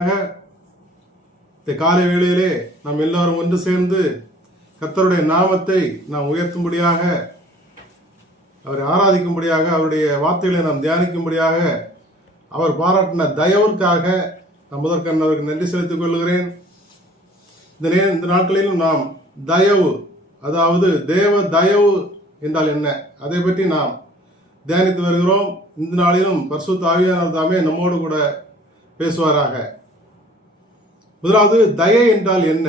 இந்த காலை வேளையிலே நாம் எல்லாரும் ஒன்று சேர்ந்து கர்த்தருடைய நாமத்தை நாம் உயர்த்தும்படியாக, அவரை ஆராதிக்கும்படியாக, அவருடைய வார்த்தைகளை நாம் தியானிக்கும்படியாக, அவர் பாராட்டின தயவுக்காக நான் முதற்கண் அவருக்கு நன்றி செலுத்திக் கொள்கிறேன். இந்த நாட்களிலும் நாம் தயவு, அதாவது தேவ தயவு என்றால் என்ன, அதை பற்றி நாம் தியானித்து வருகிறோம். இந்த நாளிலும் பரிசுத்த ஆவியானவர் தாமே நம்மோடு கூட பேசுவாராக. முதலாவது, தயை என்றால் என்ன?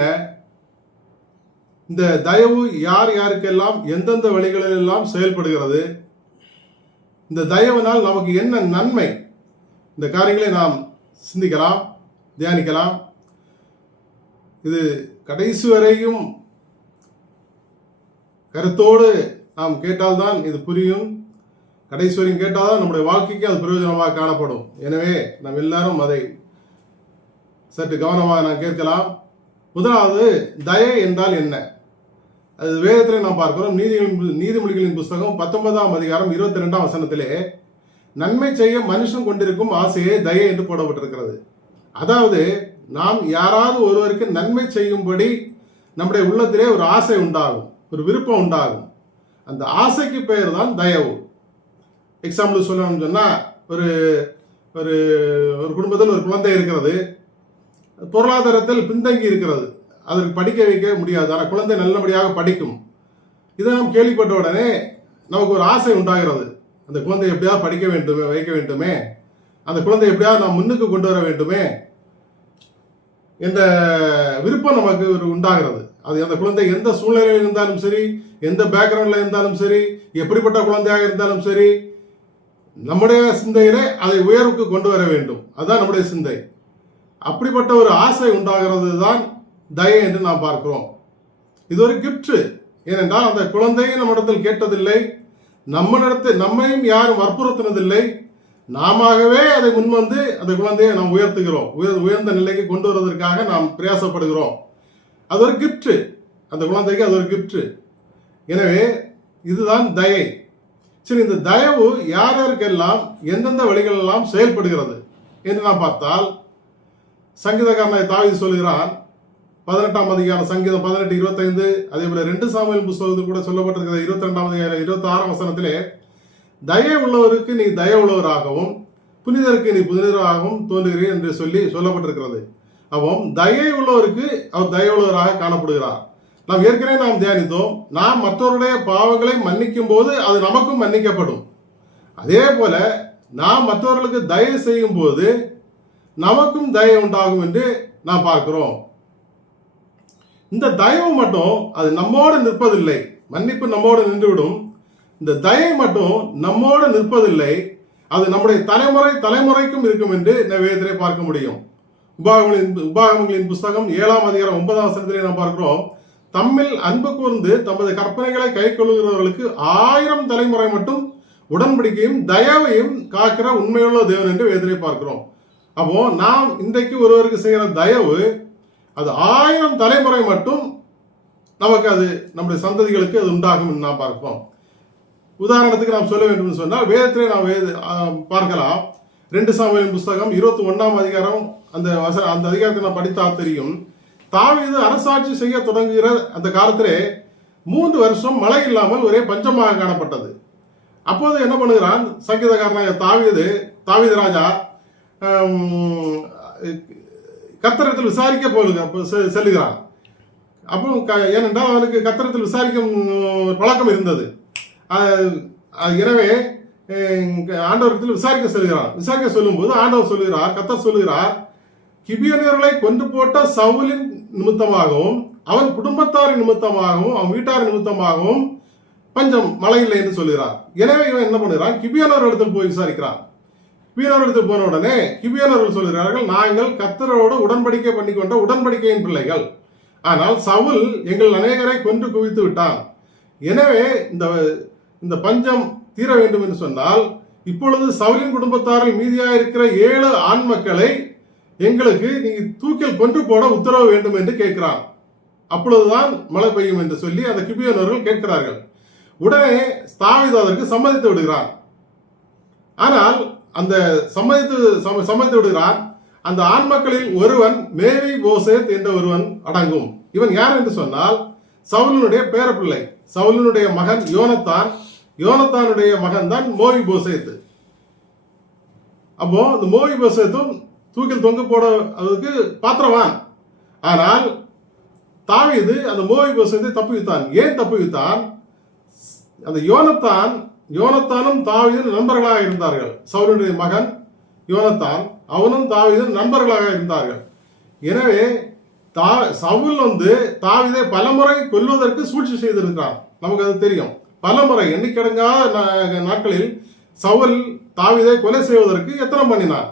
இந்த தயவு யார் யாருக்கெல்லாம் எந்தெந்த வழிகளிலெல்லாம் செயல்படுகிறது? இந்த தயவினால் நமக்கு என்ன நன்மை? இந்த காரியங்களை நாம் சிந்திக்கலாம், தியானிக்கலாம். இது கடைசி வரையும் கருத்தோடு நாம் கேட்டால்தான் இது புரியும். கடைசி வரையும் கேட்டால்தான் நம்முடைய வாழ்க்கைக்கு அது பிரயோஜனமாக காணப்படும். எனவே நாம் எல்லாரும் அதை சற்று கவனமாக நாம் கேட்கலாம். முதலாவது, தயை என்றால் என்ன? அது வேதத்தில் நாம் பார்க்கிறோம். நீதிமொழிகளின் புஸ்தகம் 19ஆம் அதிகாரம் 22ஆம் வசனத்திலே, நன்மை செய்ய மனுஷன் கொண்டிருக்கும் ஆசையே தயை என்று போடப்பட்டிருக்கிறது. அதாவது நாம் யாராவது ஒருவருக்கு நன்மை செய்யும்படி நம்முடைய உள்ளத்திலே ஒரு ஆசை உண்டாகும், ஒரு விருப்பம் உண்டாகும். அந்த ஆசைக்கு பெயர் தான் தயவு. எக்ஸாம்பிள் சொல்லணும்னு சொன்னா, ஒரு ஒரு ஒரு குடும்பத்தில் ஒரு குழந்தை இருக்கிறது, பொருளாதாரத்தில் பின்தங்கி இருக்கிறது, அதற்கு படிக்க வைக்க முடியாது, ஆனால் குழந்தை நல்லபடியாக படிக்கும். இதை நாம் கேள்விப்பட்ட உடனே நமக்கு ஒரு ஆசை உண்டாகிறது. அந்த குழந்தை எப்படியாவது படிக்க வேண்டுமே, வைக்க வேண்டுமே, அந்த குழந்தை எப்படியாவது நாம் முன்னுக்கு கொண்டு வர வேண்டுமே என்ற விருப்பம் நமக்கு உண்டாகிறது. அது அந்த குழந்தை எந்த சூழ்நிலையில் இருந்தாலும் சரி, எந்த பேக்ரவுண்ட்ல இருந்தாலும் சரி, எப்படிப்பட்ட குழந்தையாக இருந்தாலும் சரி, நம்முடைய சிந்தையிலே அதை உயர்வுக்கு கொண்டு வர வேண்டும். அதுதான் நம்முடைய சிந்தை. அப்படிப்பட்ட ஒரு ஆசை உண்டாகிறது தான் தயை என்று நாம் பார்க்கிறோம். இது ஒரு கிஃப்ட். ஏனென்றால் அந்த குழந்தையை நம்மிடத்தில் கேட்டதில்லை, நம்மையும் யாரும் வற்புறுத்தினதில்லை. நாமவே அதை முன்வந்து அந்த குழந்தையை நாம் உயர்த்துகிறோம், உயர்ந்த நிலைக்கு கொண்டு வருவதற்காக நாம் பிரயாசப்படுகிறோம். அது ஒரு கிஃப்ட், அந்த குழந்தைக்கு அது ஒரு கிஃப்ட். எனவே இதுதான் தயை. சரி, இந்த தயவு யார் யாருக்கெல்லாம் எந்தெந்த வழிகள் எல்லாம் செயல்படுகிறது என்று நாம் பார்த்தால், சங்கீதக்காரனாய் தாவீது சொல்கிறான், 18ஆம் அதிகாரம் சங்கீதம் 18:25, அதே போல 2 சாமுவேல் புத்தகத்தில் கூட சொல்லப்பட்டிருக்கிற 22ஆம் அதிகாரம் 26ஆம் வசனத்திலே, தயை உள்ளவருக்கு நீ தயை உள்ளவராகவும் புனிதருக்கு நீ புனிதராகவும் தோன்றுகிறீர் என்று சொல்லப்பட்டிருக்கிறது. அப்போ தயை உள்ளவருக்கு அவர் தயை உள்ளவராக காணப்படுகிறார். நாம் ஏற்கனவே நாம் தியானித்தோம், நாம் மற்றவருடைய பாவங்களை மன்னிக்கும் போது அது நமக்கும் மன்னிக்கப்படும். அதே போல நாம் மற்றவர்களுக்கு தயை செய்யும் போது நமக்கும் தயை உண்டாகும் என்று நாம் பார்க்கிறோம். இந்த தயவு மட்டும் அது நம்மோடு நிற்பதில்லை. மன்னிப்பு நம்மோடு நின்றுவிடும். இந்த தயை மட்டும் நம்மோடு நிற்பதில்லை, அது நம்முடைய தலைமுறைக்கும் இருக்கும் என்று வேதத்திலே பார்க்க முடியும். உபாகமங்களின் புஸ்தகம் 7ஆம் அதிகாரம் 9ஆம் வசனத்திலே நாம் பார்க்கிறோம், தம்மில் அன்பு கூர்ந்து தமது கற்பனைகளை கை கொள்ளுகிறவர்களுக்கு 1000 தலைமுறை மட்டும் உடன்படிக்கையும் தயவையும் காக்கிற உண்மையுள்ள தேவன் என்று வேதத்திலே பார்க்கிறோம். அப்போ நாம் இன்றைக்கு ஒருவருக்கு செய்கிற தயவு அது 1000 தலைமுறை மட்டும் நமக்கு, அது நம்முடைய சந்ததிகளுக்கு அது உண்டாகும் என்று நாம் பார்ப்போம். உதாரணத்துக்கு நாம் சொல்ல வேண்டும் சொன்னால், வேதத்திலே நாம் பார்க்கலாம். 2 சாமுவேல் புஸ்தகம் 21ஆம் அதிகாரம் அந்த அதிகாரத்தை நாம் படித்தால் தெரியும். தாவீது அரசாட்சி செய்ய தொடங்குகிற அந்த காலத்திலே 3 வருஷம் மழை இல்லாமல் ஒரே பஞ்சமாக காணப்பட்டது. அப்போது என்ன பண்ணுகிறான் சங்கீதக்காரனாக தாவீது ராஜா கர்த்தரிடத்தில் விசாரிக்க செல்லுகிறான். அப்போ ஏனென்றால் அவனுக்கு கர்த்தரிடத்தில் விசாரிக்கும் பழக்கம் இருந்தது. எனவே ஆண்டவரிடத்தில் விசாரிக்க செல்கிறான். விசாரிக்க சொல்லும் போது ஆண்டவர் சொல்லுகிறார், கர்த்தர் சொல்லுகிறார், கிபியோனியர்களை கொண்டு போட்ட சவுலின் நிமித்தமாகவும் அவன் குடும்பத்தாரின் நிமித்தமாகவும் அவன் வீட்டார் நிமித்தமாகவும் பஞ்சம் மழை இல்லை என்று சொல்கிறார். எனவே இவன் என்ன பண்ணுகிறான், கிபியோனியர் இடத்தில் போய் விசாரிக்கிறான். கிபியோனியர் போன உடனே கிபியோனியர்கள் சொல்கிறார்கள், நாங்கள் கர்த்தரோடு உடன்படிக்கை பண்ணிக்கொண்ட உடன்படிக்கையின் பிள்ளைகள், ஆனால் சவுல் எங்கள் அநேகரை கொன்று குவித்து விட்டான். எனவே இந்த பஞ்சம் தீர வேண்டும் என்று சொன்னால், இப்பொழுது சவுலின் குடும்பத்தாரில் மீதியாக இருக்கிற 7 ஆண் மக்களை எங்களுக்கு நீங்க தூக்கில் கொன்று போட உத்தரவு வேண்டும் என்று கேட்கிறான். அப்பொழுதுதான் மழை பெய்யும் என்று சொல்லி அந்த கிபியோனியர்கள் கேட்கிறார்கள். உடனே தாவீது அதற்கு சம்மதித்து விடுகிறான். ஆனால் அந்த சம்மதித்து விடுகிறான். அந்த ஆண் மக்களில் ஒருவன் மேவி போசேத் என்ற ஒருவன் அடங்கும். இவன் யார் என்று சொன்னால் சவுலினுடைய பேரப்பிள்ளை, சவுலினுடைய மகன் யோனத்தான், யோனத்தானுடைய மகன் தான் மோவி போசேத். அப்போ இந்த மோவி போசேத்தும் தூக்கில் தொங்க போடுவதற்கு பாத்திரவான். ஆனால் தாவீது அந்த மோவி போசேத்தை தப்புவித்தான். ஏன் தப்புவித்தான்? அந்த யோனத்தானும் தாவீதும் நண்பர்களாக இருந்தார்கள். சவுலுடைய மகன் யோனத்தான் அவனும் தாவீதும் நண்பர்களாக இருந்தார்கள். எனவே சவுல் தாவீதை பலமுறை கொல்வதற்கு சூழ்ச்சி செய்திருக்கிறான். நமக்கு அது தெரியும். பலமுறை எண்ணிக்கடங்காத நாட்களில் சவுல் தாவீதை கொலை செய்வதற்கு எத்தனை பண்ணினான்.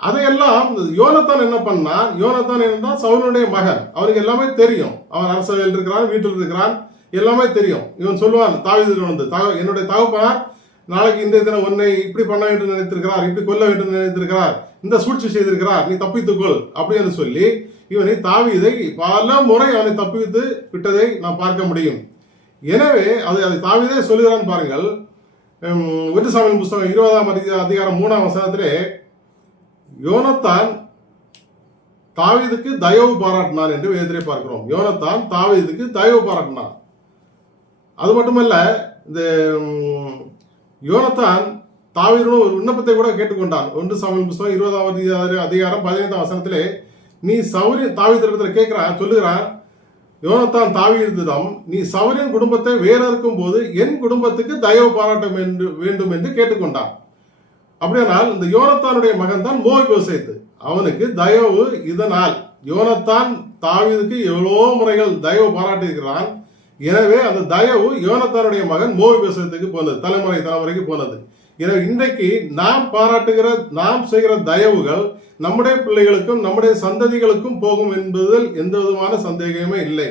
அதையெல்லாம் யோனத்தான் என்ன பண்ணான்? யோனத்தான் என்னன்னா சவுலுடைய மகன், அவனுக்கு எல்லாமே தெரியும். அவன் அரசவையில் இருக்கிறான், வீட்டில் இருக்கிறான், எல்லாமே தெரியும். இவன் சொல்லுவான் தாவீதுக்கு என்னுடைய தகப்பனார் நாளைக்கு இந்த தினம் உன்னை இப்படி பண்ண வேண்டும் நினைத்திருக்கிறார், இப்படி கொல்ல வேண்டும் நினைத்திருக்கிறார், இந்த சூழ்ச்சி செய்திருக்கிறார், நீ தப்பித்துக்கொள் அப்படின்னு சொல்லி இவனை தாவீதை பல முறை அவனை தப்பித்து விட்டதை நாம் பார்க்க முடியும். எனவே அதை தாவீதே சொல்லுகிறான் பாருங்கள். 1 சாமுவேல் புத்தகம் 20ஆம் அதிகாரம் 3ஆம் வசனத்திலே யோனத்தான் தாவீதுக்கு தயவு பாராட்டினார் என்று வேதத்திலே பார்க்கிறோம். யோனத்தான் தாவீதுக்கு தயவு பாராட்டினார். அது மட்டுமல்ல, இந்த யோனத்தான் தாவீதுடன் ஒரு விண்ணப்பத்தை கூட கேட்டுக்கொண்டான். 1 சாமுவேல் புத்தகம் 20ஆம் அதிகாரம் 15ஆம் வசனத்திலே நீ தாவீதிடத்தில் கேட்கிறான், சொல்லுகிறான் யோனத்தான் தாவீதிடம், நீ சவுலின் குடும்பத்தை வேறறுக்கும் போது என் குடும்பத்துக்கு தயவு பாராட்ட வேண்டும் என்று கேட்டுக்கொண்டான். அப்படியானால் இந்த யோனத்தானுடைய மகன் தான் மோவிபோசேத். அவனுக்கு தயவு, இதனால் யோனத்தான் தாவீதுக்கு எவ்வளோ முறைகள் தயவு பாராட்டியிருக்கிறான். எனவே அந்த தயவு யோனத்தானுடைய மகன் மோவிபோசேத்துக்கு போனது, தலைமுறைக்கு போனது. எனவே இன்றைக்கு நாம் செய்கிற தயவுகள் நம்முடைய பிள்ளைகளுக்கும் நம்முடைய சந்ததிகளுக்கும் போகும் என்பதில் எந்த விதமான சந்தேகமே இல்லை.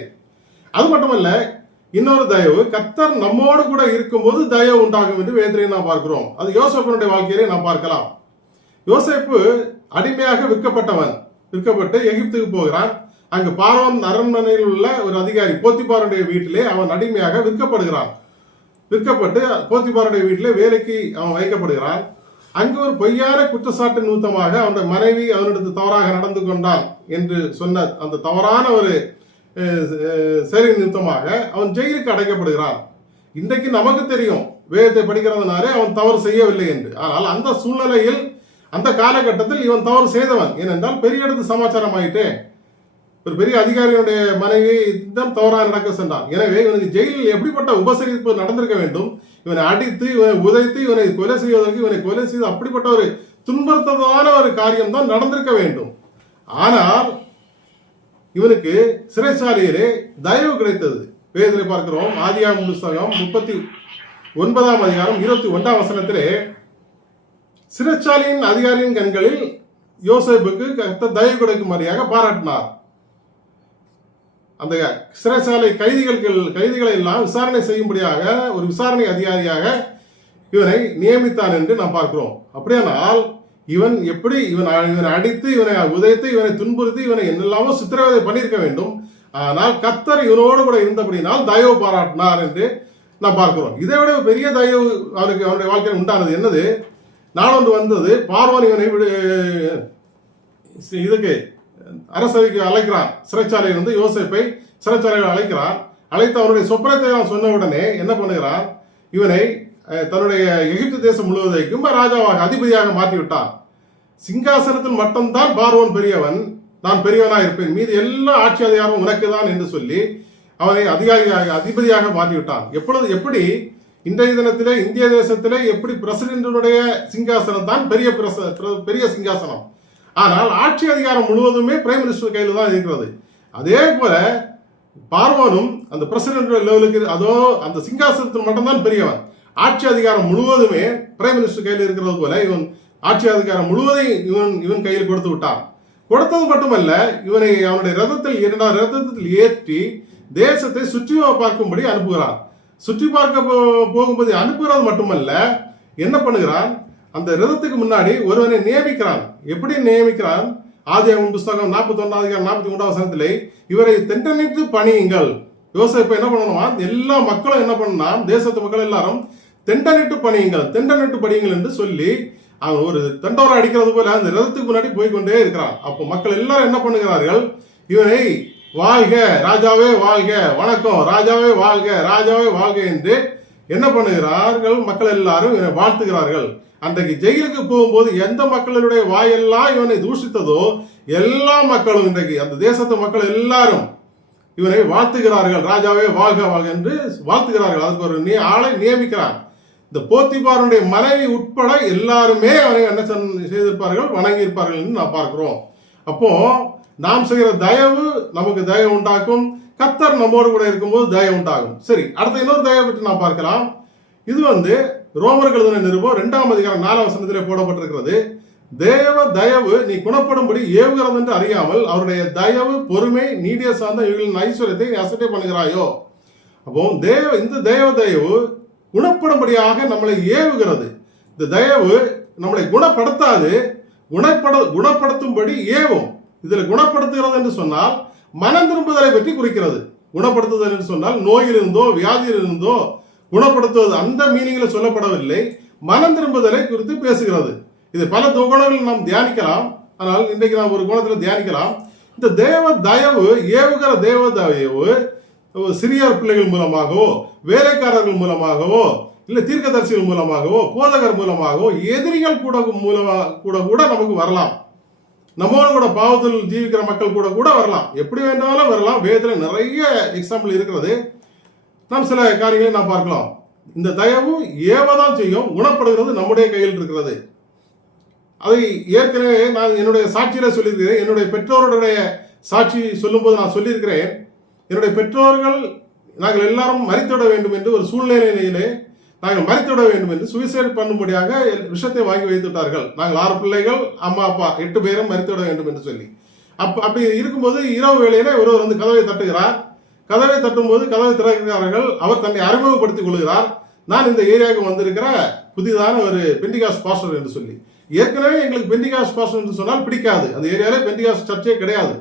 அது மட்டுமல்ல, இன்னொரு தயவு, கர்த்தர் நம்மோடு கூட இருக்கும்போது தயவு உண்டாகும் என்று வேதத்திலே நாம் பார்க்கிறோம். அது யோசேப்பினுடைய வாழ்க்கையிலே நாம் பார்க்கலாம். யோசேப்பு அடிமையாக விற்கப்பட்டு எகிப்துக்கு போகிறான். அங்கு பார்வோன் அரண்மனையில் உள்ள ஒரு அதிகாரி போத்திபாருடைய வீட்டிலே அவன் அடிமையாக விற்கப்பட்டு போத்திபாருடைய வீட்டிலே வேலைக்கு அவன் வைக்கப்படுகிறான். அங்கு ஒரு பொய்யான குற்றச்சாட்டு நிமித்தமாக அவனுடைய மனைவி அவனிடத்து தவறாக நடந்து கொண்டான் என்று சொன்ன அந்த தவறான ஒரு செயல் நிமித்தமாக அவன் ஜெயிலுக்கு அடைக்கப்படுகிறான். இன்றைக்கு நமக்கு தெரியும், வேதத்தை படிக்கிறதுனாலே அவன் தவறு செய்யவில்லை என்று. ஆனால் அந்த சூழ்நிலையில், அந்த காலகட்டத்தில் இவன் தவறு செய்தவன். ஏனென்றால் பெரிய இடத்து சமாச்சாரம் ஆயிட்டே, ஒரு பெரிய அதிகாரியுடைய மனைவி தவறாக நடக்க சென்றான். எனவே இவனுக்கு ஜெயிலில் எப்படிப்பட்ட உபசரிப்பு நடந்திருக்க வேண்டும்? இவனை அடித்து, இவனை உதைத்து, இவனை கொலை செய்வதற்கு, இவனை கொலை செய்து அப்படிப்பட்ட ஒரு துன்புறுத்ததான ஒரு காரியம் தான் நடந்திருக்க வேண்டும். ஆனால் இவனுக்கு சிறைச்சாலையிலே தயவு கிடைத்தது. வேதத்திலே பார்க்கிறோம். ஆதியாகமம் புத்தகம் 39ஆம் அதிகாரம் 21ஆம் வசனத்திலே சிறைச்சாலையின் அதிகாரியின் கண்களில் யோசேப்புக்கு கர்த்தர் தயவு கிடைக்கும்படியாக பாராட்டினார். அந்த சிறைச்சாலை கைதிகளை எல்லாம் விசாரணை செய்யும்படியாக ஒரு விசாரணை அதிகாரியாக இவனை நியமித்தான் என்று நாம் பார்க்கிறோம். அப்படியானால் இவன் இவனை அடித்து, இவனை உதைத்து, இவனை துன்புறுத்தி, இவனை என்னெல்லாமோ சித்திரவதை பண்ணியிருக்க வேண்டும். ஆனால் கர்த்தர் இவனோடு கூட இருந்தபடினால் தயவு பாராட்டினார் என்று நாம் பார்க்கிறோம். இதை விட பெரிய தயவு அவனுடைய வாழ்க்கையில் உண்டானது என்னது? நாளொன்று வந்தது. பார்வோன் இவனை இதுக்கு அரசவைக்கு அழைக்கிறான். சிறைச்சாலையில் யோசேப்பை சிறைச்சாலையில் அழைத்து அவனுடைய சொப்பனத்தை அவன் சொன்ன உடனே என்ன பண்ணுகிறான்? இவனை தன்னுடைய எகிப்து தேசம் முழுவதைக்கும் ராஜாவாக, அதிபதியாக மாற்றிவிட்டான். சிங்காசனத்தில் மட்டும்தான் பார்வோன் பெரியவன், நான் பெரியவனாக இருப்பேன், மீது எல்லா ஆட்சி அதிகாரமும் உனக்கு தான் என்று சொல்லி அவனை அதிபதியாக மாற்றிவிட்டான். எப்படி இன்றைய தினத்திலே இந்திய தேசத்திலே எப்படி பிரசிடென்டினுடைய சிங்காசனம் தான் பெரிய சிங்காசனம், ஆனால் ஆட்சி அதிகாரம் முழுவதுமே பிரைம் மினிஸ்டர் கையில் தான் இருக்கிறது. அதே போல பார்வோனும் அந்த பிரசிடென்ட் லெவலுக்கு அந்த சிங்காசனத்தில் மட்டும்தான் பெரியவன். ஆட்சி அதிகாரம் முழுவதுமே பிரைம் மினிஸ்டர் கையில் இருக்கிறது போல இவன் ஆட்சி அதிகாரம் முழுவதையும் இவன் கையில் கொடுத்து விட்டான். கொடுத்தது மட்டுமல்ல, இவனை அவனுடைய ரதத்தில் ஏற்றி தேசத்தை சுற்றி பார்க்கும்படி அனுப்புகிறான். சுற்றி பார்க்க போகும்போது அனுப்புகிறது மட்டுமல்ல, என்ன பண்ணுகிறான்? அந்த ரதத்துக்கு முன்னாடி ஒருவனை நியமிக்கிறான். எப்படி நியமிக்கிறான்? ஆதியாகமம் புத்தகம் 41ஆம் அதிகாரம் 43ஆம் வசனத்திலே இவரை தெண்டனிட்டு பணியுங்கள். யோசேப்பு என்ன பண்ணணுமா? எல்லா மக்களும் என்ன பண்ணா, தேசத்து மக்கள் எல்லாரும் தெண்டனிட்டு பணியுங்கள் என்று சொல்லி அவன் ஒரு தண்டோரம் அடிக்கிறது போல அந்த ரதத்துக்கு முன்னாடி போய்கொண்டே இருக்கிறான். அப்போ மக்கள் எல்லாரும் என்ன பண்ணுகிறார்கள், இவனை வாழ்க ராஜாவே வாழ்க, வணக்கம் ராஜாவே வாழ்க, ராஜாவே வாழ்க என்று என்ன பண்ணுகிறார்கள், மக்கள் எல்லாரும் இவனை வாழ்த்துகிறார்கள். அன்றைக்கு ஜெயிலுக்கு போகும்போது எந்த மக்களுடைய வாயெல்லாம் இவனை தூஷித்ததோ எல்லா மக்களும் இன்றைக்கு அந்த தேசத்து மக்கள் எல்லாரும் இவனை வாழ்த்துகிறார்கள், ராஜாவே வாழ்க வாழ்க என்று வாழ்த்துகிறார்கள். அதுக்கு ஒரு ஆளை நியமிக்கிறான். இந்த போத்திபாருடைய மனைவி உட்பட எல்லாருமே அவனை என்ன செய்திருப்பார்கள், வணங்கி இருப்பார்கள் என்று நான் பார்க்கிறோம். அப்போ நாம் செய்கிற தயவு நமக்கு தயவு உண்டாக்கும், கர்த்தர் நம்மோடு கூட இருக்கும்போது தயவு உண்டாகும். சரி, அடுத்த இன்னொரு தயவை பற்றி நான் பார்க்கலாம். இது ரோமர்கள் எழுதின நிருபம் 2ஆம் அதிகாரம் 4ஆம் வசனத்திலே போடப்பட்டிருக்கிறது. தேவ தயவு நீ குணப்படும்படி ஏவுகிறது என்று அறியாமல் அவருடைய தயவு பொறுமை நீடிய சார்ந்த இவர்களின் ஐஸ்வர்யத்தை நீ அசட்டை பண்ணுகிறாயோ. அப்போ இந்த தயவு குணப்படும்படியாக நம்மளை ஏவுகிறது. இந்த தயவு நம்மளை குணப்படுத்தாது, குணப்படுத்தும்படி ஏவும். இதுல குணப்படுத்துகிறது என்று சொன்னால் மனம் திரும்புதலை பற்றி குறிக்கிறது. குணப்படுத்துதல் என்று சொன்னால் நோயிலிருந்தோ வியாதியிலிருந்தோ குணப்படுத்துவது அந்த மீனிங்ல சொல்லப்படவில்லை, மனம் திரும்புதலை குறித்து பேசுகிறது. இது பல குணங்கள் நாம் தியானிக்கலாம். ஆனால் இன்றைக்கு நாம் ஒரு குணத்தில் தியானிக்கலாம். இந்த தேவ தயவு ஏவுகிற தேவ தயவு சிறியார் பிள்ளைகள் மூலமாகவோ வேலைக்காரர்கள் மூலமாகவோ இல்ல தீர்க்கதரிசிகள் மூலமாகவோ போதகர் மூலமாகவோ எதிரிகள் கூட நமக்கு வரலாம். நம்மோடு கூட பாவத்தில் ஜீவிக்கிற மக்கள் கூட வரலாம். எப்படி வேண்டாலும் வரலாம். வேதத்தில் நிறைய எக்ஸாம்பிள் இருக்கிறது. நாம் சில காரியங்களை நாம் பார்க்கலாம். இந்த தயவு ஏவதான் செய்யும், குணப்படுகிறது நம்முடைய கையில் இருக்கிறது. அதை ஏற்கனவே நான் என்னுடைய சாட்சியில சொல்லியிருக்கிறேன். என்னுடைய பெற்றோருடைய சாட்சி சொல்லும் போது நான் சொல்லியிருக்கிறேன், என்னுடைய பெற்றோர்கள் நாங்கள் எல்லாரும் மரித்துவிட வேண்டும் என்று ஒரு சூழ்நிலையிலே நாங்கள் மரித்துவிட வேண்டும் என்று சுயசைட் பண்ணும்படியாக விஷத்தை வாங்கி வைத்து விட்டார்கள். நாங்கள் 6 பிள்ளைகள், அம்மா அப்பா 8 பேரும் மரித்துவிட வேண்டும் என்று சொல்லி அப்படி இருக்கும்போது இரவு வேளையில ஒருவர் கதவை தட்டுகிறார். கதவை தட்டும்போது கதவை திறக்கிறார்கள். அவர் தன்னை அறிமுகப்படுத்திக் கொள்கிறார். நான் இந்த ஏரியாவுக்கு வந்திருக்கிற புதிதான ஒரு பெண்டிகாஸ்ட் பாஸ்டர் என்று சொல்லி. ஏற்கனவே எங்களுக்கு பெண்டிகாஸ்ட் பாஸ்டர் என்று சொன்னால் பிடிக்காது. அந்த ஏரியாவிலே பெண்டிகாஸ்ட் சர்ச்சே கிடையாது.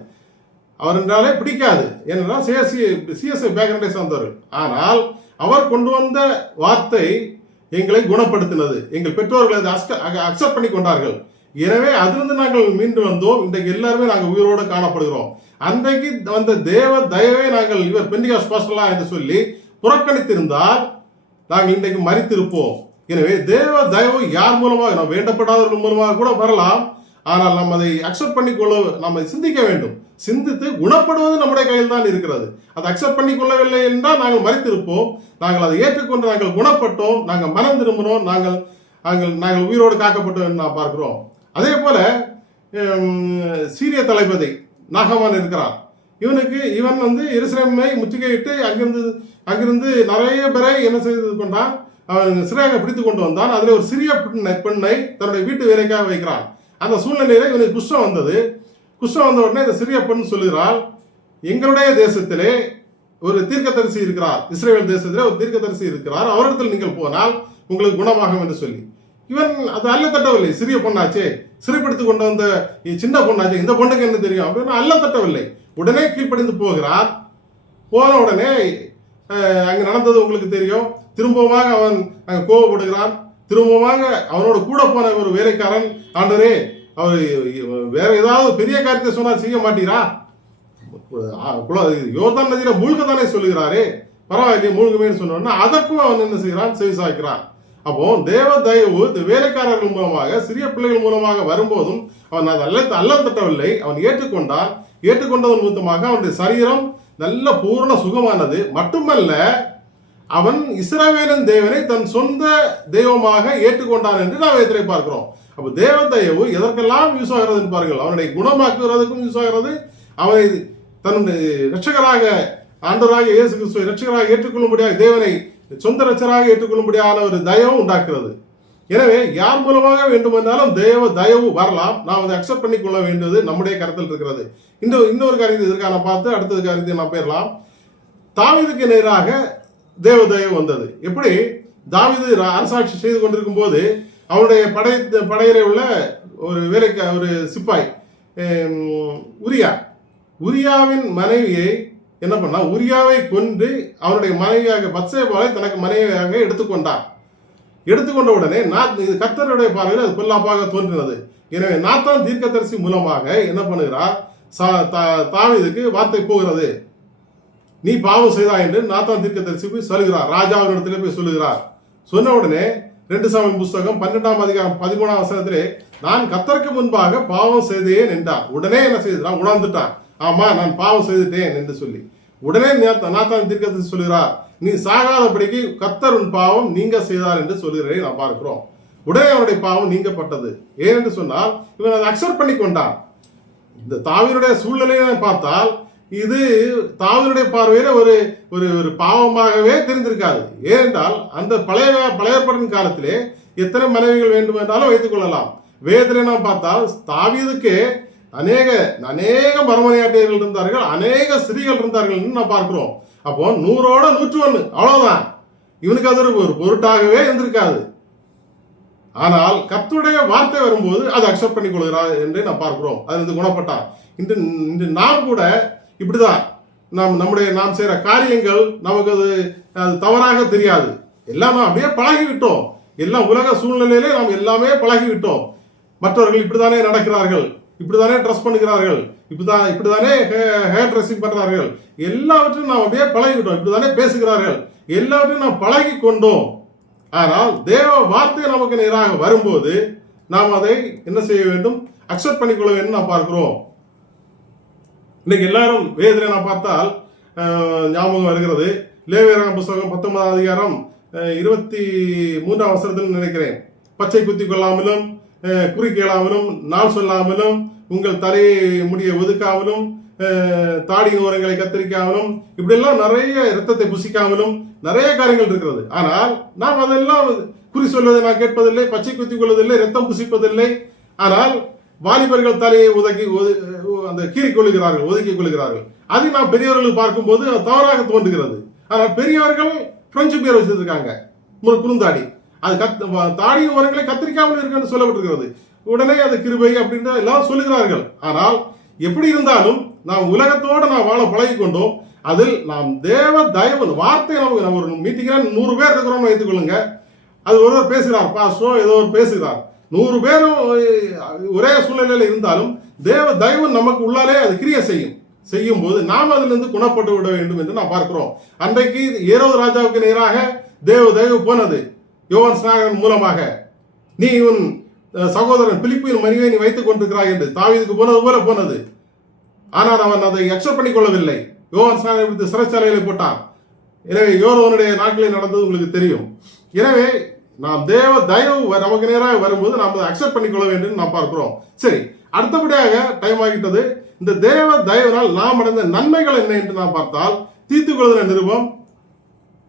அவர் என்றாலே பிடிக்காது. ஏனென்றால் சிஎஸ்ஐ பேக்ரவுண்டை சார்ந்தவர்கள். ஆனால் அவர் கொண்டு வந்த வார்த்தை எங்களை குணப்படுத்தினது. எங்கள் பெற்றோர்கள் அதை அக்செப்ட் பண்ணி கொண்டார்கள். எனவே அதிலிருந்து நாங்கள் மீண்டு வந்தோம். இன்றைக்கு எல்லாருமே நாங்கள் உயிரோடு காணப்படுகிறோம். அன்றைக்கு வந்த தேவ தயவே நாங்கள் இவர் பெண்டிகாஸ்ட் பாஸ்டர்லாம் என்று சொல்லி புறக்கணித்திருந்தால் நாங்கள் இன்றைக்கு மரித்திருப்போம். எனவே தேவ தயவு யார் மூலமாக, நாம் வேண்டப்படாதவர்கள் மூலமாக கூட வரலாம். ஆனால் நம்ம அதை அக்செப்ட் பண்ணிக்கொள்ள நம்ம சிந்திக்க வேண்டும். சிந்தித்து குணப்படுவது நம்முடைய கையில் தான் இருக்கிறது. அதை அக்செப்ட் பண்ணி கொள்ளவில்லை என்றால் நாங்கள் மரித்திருப்போம். நாங்கள் அதை ஏற்றுக்கொண்டு நாங்கள் குணப்பட்டோம், நாங்கள் மனம் திரும்பினோம், நாங்கள் உயிரோடு காக்கப்பட்டோம் என்று நான் பார்க்கிறோம். அதே போல சீரிய தளபதி நாகமான் இருக்கிறான். இவன் எருசலேமை முற்றுகையிட்டு அங்கிருந்து நிறைய பேரை என்ன செய்து கொண்டான், அவன் சிறையாக பிடித்து கொண்டு வந்தான். அதுல ஒரு சிறிய பெண்ணை தன்னுடைய வீட்டு வேலைக்காக வைக்கிறான். அந்த சூழ்நிலையில இவனுக்கு குஷ்டம் வந்தது. குஷ்டம் வந்த உடனே இந்த சிறிய பெண் சொல்லுகிறாள், எங்களுடைய தேசத்திலே ஒரு தீர்க்கதரிசி இருக்கிறார், இஸ்ரேல் தேசத்திலே ஒரு தீர்க்கதரிசி இருக்கிறார், அவரிடத்தில் நீங்கள் போனால் உங்களுக்கு குணமாகும் என்று சொல்லி. இவன் அது அல்ல தட்டவில்லை. சிறிய பொண்ணாச்சே, சிறைப்படுத்தி கொண்டு வந்த சின்ன பொண்ணாச்சே, இந்த பொண்ணுக்கு என்ன தெரியும் அப்படின்னு அல்ல தட்டவில்லை. உடனே கீழ்ப்படிந்து போகிறார். போன உடனே அங்க நடந்தது உங்களுக்கு தெரியும். திரும்பமாக அவன் அங்க கோபப்படுகிறான். திரும்பமாக அவனோட கூட போன ஒரு வேலைக்காரன், ஆண்டரே அவர் வேற ஏதாவது பெரிய காரியத்தை சொன்னால் செய்ய மாட்டீரா, யோர்தான் நதியில மூழ்கதானே சொல்லுகிறாரே, பரவாயில்லையே மூழ்குமேன்னு சொன்னா அதற்கும் அவன் என்ன செய்கிறான், செவி சாய்க்கிறான். அப்போ தேவ தயவு இந்த வேலைக்காரர்கள் மூலமாக சிறிய பிள்ளைகள் மூலமாக வரும்போதும் அவன் அல்ல தட்டவில்லை. அவன் ஏற்றுக்கொண்டான். ஏற்றுக்கொண்டதன் மூலமாக அவனுடைய சரீரம் நல்ல பூர்ண சுகமானது. மட்டுமல்ல, அவன் இஸ்ரவேலின் தேவனை தன் சொந்த தெய்வமாக ஏற்றுக்கொண்டான் என்று நாம் எதிரை பார்க்கிறோம். அப்ப தேவ தயவு எதற்கெல்லாம் யூஸ் ஆகிறது பாருங்கள். அவனுடைய குணமாக்குவதற்கும் யூஸ் ஆகிறது. அவனை தன்னுடைய ரட்சகராக, ஆண்டவராக இயேசு கிறிஸ்துவை ரட்சகராக ஏற்றுக்கொள்ளும்படியாக, தேவனை சொந்த ரட்சகராக ஏற்றுக்கொள்ளும்படியான ஒரு தயவும் உண்டாக்குறது. எனவே யார் மூலமாக வேண்டுமென்றாலும் தேவ தயவு வரலாம். நாம் அதை அக்செப்ட் பண்ணி கொள்ள வேண்டியது நம்முடைய கருத்தில் இருக்கிறது. இன்னொரு காரியத்தை இதற்கான பார்த்து அடுத்தது காரியத்தை நாம் பெறலாம். தாவீதுக்கு நேராக தேவ தயவு வந்தது. எப்படி தாவீது அரசாட்சி செய்து கொண்டிருக்கும் போது அவனுடைய படையிலே உள்ள ஒரு சிப்பாய் உரியாவின் மனைவியை என்ன பண்ணா, உரியாவை கொன்று அவனுடைய மனைவியாக பத்சேபாவை தனக்கு மனைவியாக எடுத்துக்கொண்டான். எடுத்துக்கொண்ட உடனே கர்த்தருடைய பார்வையில் அது பொல்லாப்பாக தோன்றினது. எனவே நாத்தான் தீர்க்கதரிசி மூலமாக என்ன பண்ணுகிறார், தாவீதுக்கு வார்த்தை போகிறது. நீ பாவம் செய்தா என்று நாத்தான் தீர்க்கதரிசி போய் சொல்லுகிறார், ராஜாவினிடத்திலே போய் சொல்லுகிறார். சொன்ன உடனே 2 சாமுவேல் புஸ்தகம் 12ஆம் அதிகாரம் 13ஆம் வசனத்திலே நான் கர்த்தருக்கு முன்பாக பாவம் செய்தேன் என்றார். உடனே என்ன செய்தான், உணர்ந்துட்டான், ஆமா நான் பாவம் செய்துட்டேன் என்று சொல்லி. உடனே நாத்தான் தீர்க்கதரிசி சொல்லுகிறார், நீ சாகாதபடிக்கு கர்த்தர் உன் பாவம் நீங்க செய்தார் என்று சொல்லுகிறதை நாம் பார்க்கிறோம். உடனே அவருடைய பாவம் நீங்கப்பட்டது. ஏன் என்று சொன்னால் இவன் அதை அக்செப்ட் பண்ணி கொண்டான். இந்த தாவீதுடைய சூழ்நிலையை பார்த்தால் இது தாவீதுடைய பார்வையில ஒரு ஒரு பாவமாகவே தெரிந்திருக்காது. ஏனென்றால் அந்த பழைய ஏற்பாட்டின் காலத்திலே எத்தனை மனைவிகள் வேண்டும் என்றாலும் வைத்துக் கொள்ளலாம். வேதத்திலே நாம் பார்த்தால் தாவீதுக்கு அநேக மறுமனையாட்டியர்கள் இருந்தார்கள், அநேக ஸ்திரீகள் இருந்தார்கள் என்று நாம் பார்க்கிறோம். அப்போ 100ஓட 101 அவ்வளவுதான். இவனுக்கு அது ஒரு பொருட்டாகவே இருந்திருக்காது. ஆனால் கர்த்தருடைய வார்த்தை வரும்போது அதை அக்செப்ட் பண்ணி கொள்கிறார் என்று நாம் பார்க்கிறோம். அது வந்து குணப்பட்டான். இன்று நாம் கூட இப்படிதான். நாம் செய்யற காரியங்கள் நமக்கு அது தவறாக தெரியாது. எல்லாம் அப்படியே பழகிவிட்டோம். எல்லாம் உலக சூழ்நிலையிலே நாம் எல்லாமே பழகிவிட்டோம். மற்றவர்கள் இப்படித்தானே நடக்கிறார்கள், இப்படித்தானே ட்ரெஸ் பண்ணுகிறார்கள், இப்படித்தானே ஹேர் ட்ரெஸ்ஸிங் பண்றார்கள், எல்லாவற்றையும் நாம் அப்படியே பழகிவிட்டோம். இப்படித்தானே பேசுகிறார்கள், எல்லாவற்றையும் நாம் பழகி கொண்டோம். ஆனால் தேவ வார்த்தை நமக்கு நேராக வரும்போது நாம் அதை என்ன செய்ய வேண்டும், அக்செப்ட் பண்ணிக்கொள்ள வேண்டும் நாம் பார்க்கிறோம். இன்னைக்கு எல்லாரும் வேதனை நாம் பார்த்தால் ஞாபகம் வருகிறது. லேவியராகமம் புஸ்தகம் 19ஆம் அதிகாரம் 23ஆம் வசனத்தில் நினைக்கிறேன், பச்சை குத்தி கொள்ளாமலும் குறி கேளாமலும் நாள் சொல்லாமலும் உங்கள் தலையை முடிய ஒதுக்காமலும் தாடியின் ஓரங்களை கத்தரிக்காமலும் இப்படியெல்லாம் நிறைய இரத்தத்தை புசிக்காமலும் நிறைய காரியங்கள் இருக்கிறது. ஆனால் நாம் அதெல்லாம் குறி சொல்வதை நான் கேட்பதில்லை, பச்சை குத்திக் கொள்வதில்லை, ரத்தம் புசிப்பதில்லை. ஆனால் வாலிபர்கள் தலையை அந்த கீறிக் கொள்கிறார்கள், ஒதுக்கிக் கொள்கிறார்கள். அதை நாம் பெரியவர்கள் பார்க்கும்போது தவறாக தோன்றுகிறது. ஆனால் பெரியவர்கள் பிரெஞ்சு பேர் வச்சிருக்காங்க, குறுந்தாடி, அது தாடியின் ஓரங்களை கத்திரிக்காமல் இருக்குன்னு சொல்லப்பட்டிருக்கிறது. உடனே அது கிருபை அப்படின்னு எல்லாம் சொல்லுகிறார்கள். ஆனால் எப்படி இருந்தாலும் நாம் உலகத்தோடு நாம் வாழ பழகி கொண்டோம். அதில் நாம் தேவ தயவு வார்த்தை நம்ம ஒரு மீட்டிங்ல 100 பேர் இருக்கிறோம் வைத்துக் கொள்ளுங்க. அது ஒருவர் பேசுகிறார், பாஸ்டோ ஏதோ ஒரு பேசுகிறார், 100 பேரும் ஒரே சூழ்நிலையில இருந்தாலும் தேவ தயவு நமக்கு உள்ளாலே அது கிரியை செய்யும் போது நாம் அதிலிருந்து குணப்பட்டு விட வேண்டும் என்று நாம் பார்க்கிறோம். அன்றைக்கு ஏரோது ராஜாவுக்கு நேராக தேவ தயவு போனது யோவான் ஸ்நாகன் மூலமாக. நீ உன் சகோதரன் பிலிப்பின் மனைவியை நீ வைத்துக் கொண்டிருக்கிறாய் என்று தாவீதுக்கு போனது போல போனது. ஆனால் அவன் அதை அக்செப்ட் பண்ணிக் கொள்ளவில்லை. யோவான் ஸ்நாகன் சிறைச்சாலைகளை போட்டான். எனவே யோரோனுடைய நாட்களில் நடந்தது உங்களுக்கு தெரியும். எனவே நாம் தேவ தயவு நமக்கு நேராக வரும்போது நாம் அதை அக்செப்ட் பண்ணிக்கொள்ள வேண்டும் நாம் பார்க்கிறோம். சரி, அடுத்தபடியாக டைம் ஆகிட்டது. இந்த தேவ தயவினால் நாம் அடைந்த நன்மைகள் என்ன என்று நாம் பார்த்தால் தீத்துக் கொள்ளுதல் நிருபம்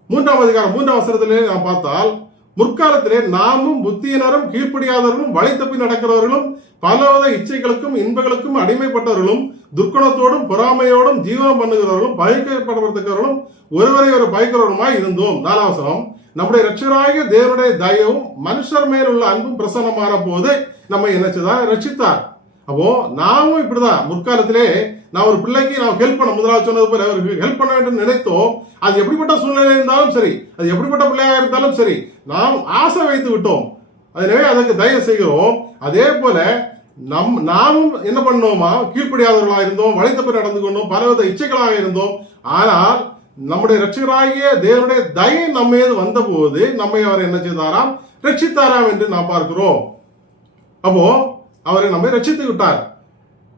3ஆம் அதிகாரம் 3ஆம் வசனத்திலே நாம் பார்த்தால், முற்காலத்திலே நாமும் புத்தியினரும் கீழ்ப்படியாதவர்களும் வழி தப்பி நடக்கிறவர்களும் பலவித இச்சைகளுக்கும் இன்பங்களுக்கும் அடிமைப்பட்டவர்களும் துர்க்குணத்தோடும் பொறாமையோடும் ஜீவனம் பண்ணுகிறவர்களும் பயக்கப்படுவதற்கிறவர்களும் ஒருவரை ஒரு பயக்கிறவருமாய் இருந்தோம். 4ஆம் வசனம், நம்முடைய ரட்சகராகிய தேவனுடைய தயவும் மனுஷர் மேல் உள்ள அன்பும் பிரசன்னமான போது நம்மை என்ன செய்தார், ரட்சித்தார். அப்போ நாமும் இப்படிதான். முற்காலத்திலே நான் ஒரு பிள்ளைக்கு நான் ஹெல்ப் பண்ண, முதலாவது சொன்னது போல அவருக்கு ஹெல்ப் பண்ண வேண்டும் நினைத்தோம். அது எப்படிப்பட்ட சூழ்நிலை இருந்தாலும் சரி, அது எப்படிப்பட்ட பிள்ளையாக இருந்தாலும் சரி, நாம் ஆசை வைத்து விட்டோம். எனவே அதற்கு தயவு செய்கிறோம். அதே போல நாமும் என்ன பண்ணோமா, கீழ்ப்படியாதவர்களாக இருந்தோம், வழித்தப்பி நடந்து கொண்டோம், பலவித இச்சைகளாக இருந்தோம். ஆனால் நம்முடைய ரட்சகராகிய தேவனுடைய தயை நம்ம மீது வந்த போது நம்மை அவர் என்ன செய்தாராம், ரட்சித்தாராம் என்று நாம் பார்க்கிறோம். அப்போ அவரை நம்மை ரட்சித்து விட்டார்.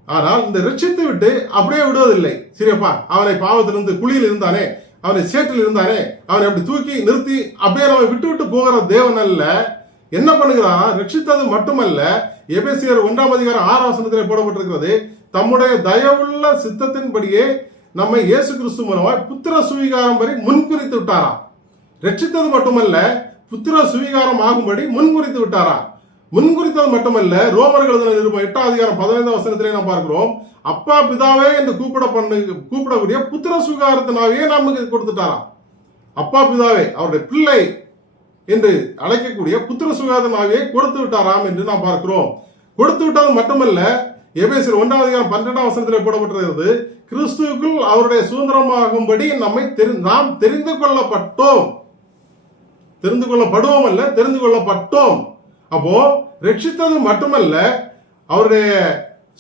ஆனால் இந்த ரட்சித்து விட்டு அப்படியே விடுவதில்லை. சரியப்பா, அவனை பாவத்திலிருந்து குழியில் இருந்தானே, அவனை சேற்றில் இருந்தானே, அவனை அப்படி தூக்கி நிறுத்தி அப்படியே நம்ம விட்டு போகிற தேவன் அல்ல. என்ன பண்ணுகிறாரா, ரட்சித்தது மட்டுமல்ல, எபேசியர் 1ஆம் அதிகாரம் 6ஆம் வசனத்திலே போடப்பட்டிருக்கிறது, தம்முடைய தயவுள்ள சித்தத்தின்படியே நம்மை இயேசு கிறிஸ்து மூலமாய் புத்திர சுவீகாரம் வரை முன்குறித்து விட்டாரா. ரட்சித்தது மட்டுமல்ல, புத்திர சுவீகாரம் ஆகும்படி முன்குறித்து விட்டாரா. முன்குறித்தது மட்டுமல்ல, ரோமர்கள் எழுதின நிருபம் 8ஆம் அதிகாரம் 15ஆம் வசனத்திலே நாம் பார்க்கிறோம், அப்பா பிதாவே என்று கூப்பிடக்கூடிய புத்திர சுவீகாரத்தினாவே நமக்கு கொடுத்துட்டாராம். அப்பா பிதாவே, அவருடைய பிள்ளை என்று அழைக்கக்கூடிய புத்திர சுவீகாரத்தினாவே கொடுத்து விட்டாராம் என்று நாம் பார்க்கிறோம். கொடுத்து விட்டது மட்டுமல்ல, எபேசியர் 1ஆம் அதிகாரம் 12ஆம் வசனத்திலே போடப்பட்டிருக்கிறது, கிறிஸ்துவுக்குள் அவருடைய சுதந்திரமாகும்படி நாம் தெரிந்து கொள்ளப்பட்டோம். தெரிந்து கொள்ளப்படுவோம் அல்ல, தெரிந்து கொள்ளப்பட்டோம். அப்போ ரட்சித்தது மட்டுமல்ல, அவருடைய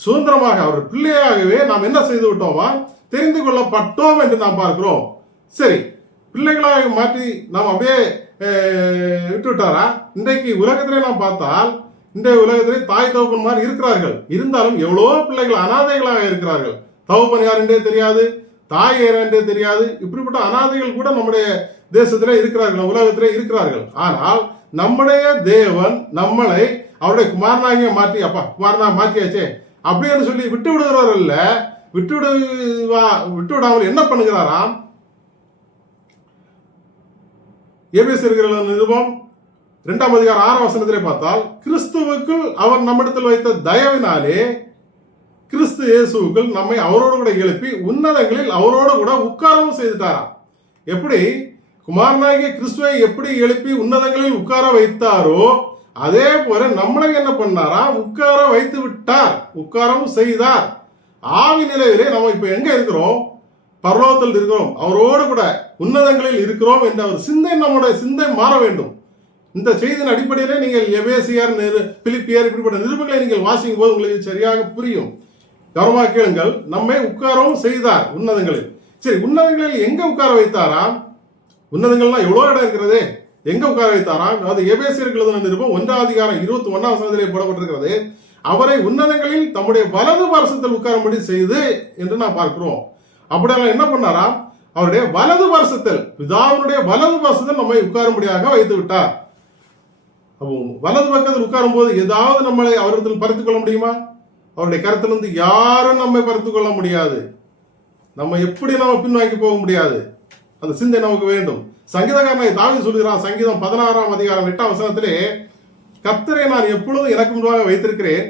சுதந்திரமாக, அவர் பிள்ளையாகவே நாம் என்ன செய்து விட்டோமா, தெரிந்து கொள்ளப்பட்டோம் என்று நாம் பார்க்கிறோம். சரி, பிள்ளைகளாக மாற்றி நாம் அப்படியே விட்டு விட்டாரா? இன்றைக்கு உலகத்திலே நாம் பார்த்தால், இன்றைய உலகத்திலே தாய் தகப்பன்மார் இருக்கிறார்கள். இருந்தாலும் எவ்வளவோ பிள்ளைகள் அனாதைகளாக இருக்கிறார்கள். தகப்பன் யார் என்றே தெரியாது, தாய் யார் என்றே தெரியாது. இப்படிப்பட்ட அனாதைகள் கூட நம்முடைய தேசத்திலே இருக்கிறார்கள், உலகத்திலே இருக்கிறார்கள். ஆனால் நம்முடைய தேவன் நம்மளை அவருடைய குமாரனாகிய மாற்றி, அப்பா குமாரனா மாற்றியாச்சே அப்படின்னு சொல்லி விட்டு விடுகிறவர் அல்ல. விட்டு விடாமல் என்ன பண்ணுகிறாராம்? எபேசியர் நிருபம் 2ஆம் அதிகாரம் 6ஆம் வசனத்திலே பார்த்தால், கிறிஸ்துவுக்குள் அவர் நம்மிடத்தில் வைத்த தயவினாலே கிறிஸ்து இயேசுவுக்குள் நம்மை அவரோடு கூட எழுப்பி உன்னதங்களில் அவரோடு கூட உட்காரவும் செய்துட்டாராம். எப்படி குமாரனாகிய கிறிஸ்துவை எப்படி எழுப்பி உன்னதங்களில் உட்கார வைத்தாரோ அதே போல நம்மளை என்ன பண்ணாரா, உட்கார வைத்து விட்டார், உட்காரவும் செய்தார். ஆவி நிலையிலே நம்ம இப்ப எங்க இருக்கிறோம்? பரலோகத்தில் இருக்கிறோம், அவரோடு கூட உன்னதங்களில் இருக்கிறோம் என்ற ஒரு சிந்தை, நம்முடைய சிந்தை மாற வேண்டும். இந்த செய்தியின் அடிப்படையிலே நீங்கள் எபேசியர், பிலிப்பியர் இப்படிப்பட்ட நிருபங்களை நீங்கள் வாசிக்கும் போது உங்களுக்கு சரியாக புரியும். கவனமாக கேளுங்கள். நம்மை உட்காரவும் செய்தார் உன்னதங்களில். சரி, உன்னதங்களில் எங்க உட்கார வைத்தாராம்? உன்னதங்கள்லாம் எவ்வளவு இடம் இருக்கிறது, எங்க உட்கார வைத்தாராம்? அதாவது எபேசியர் நிருபம் 1ஆம் அதிகாரம் 21ஆம் வசனத்திலே போடப்பட்டிருக்கிறது, அவரை உன்னதங்களில் தம்முடைய வலது பார்சத்தில் உட்காரும்படி செய்து என்று நாம் பார்க்கிறோம். அப்படியெல்லாம் என்ன பண்ணாராம்? அவருடைய வலது பார்சத்தில், பிதாவினுடைய வலது பார்சத்தில் நம்மை உட்காரும்படியாக வைத்து விட்டார். அப்போ வலது பக்கத்தில் உட்காரும் போது ஏதாவது நம்மளை அவரிடத்தில் பறித்துக் கொள்ள முடியுமா? அவருடைய கருத்திலிருந்து யாரும் நம்மை பறித்துக் கொள்ள முடியாது. நம்ம எப்படி நம்ம பின்வாங்கி போக முடியாது. அந்த சிந்தை நமக்கு வேண்டும். சங்கீதக்காரனை தாவீது சொல்கிறான், சங்கீதம் 16ஆம் அதிகாரம் 8ஆம் வசனத்திலே, கர்த்தரை நான் எப்பொழுதும் எனக்கு முன்பாக வைத்திருக்கிறேன்,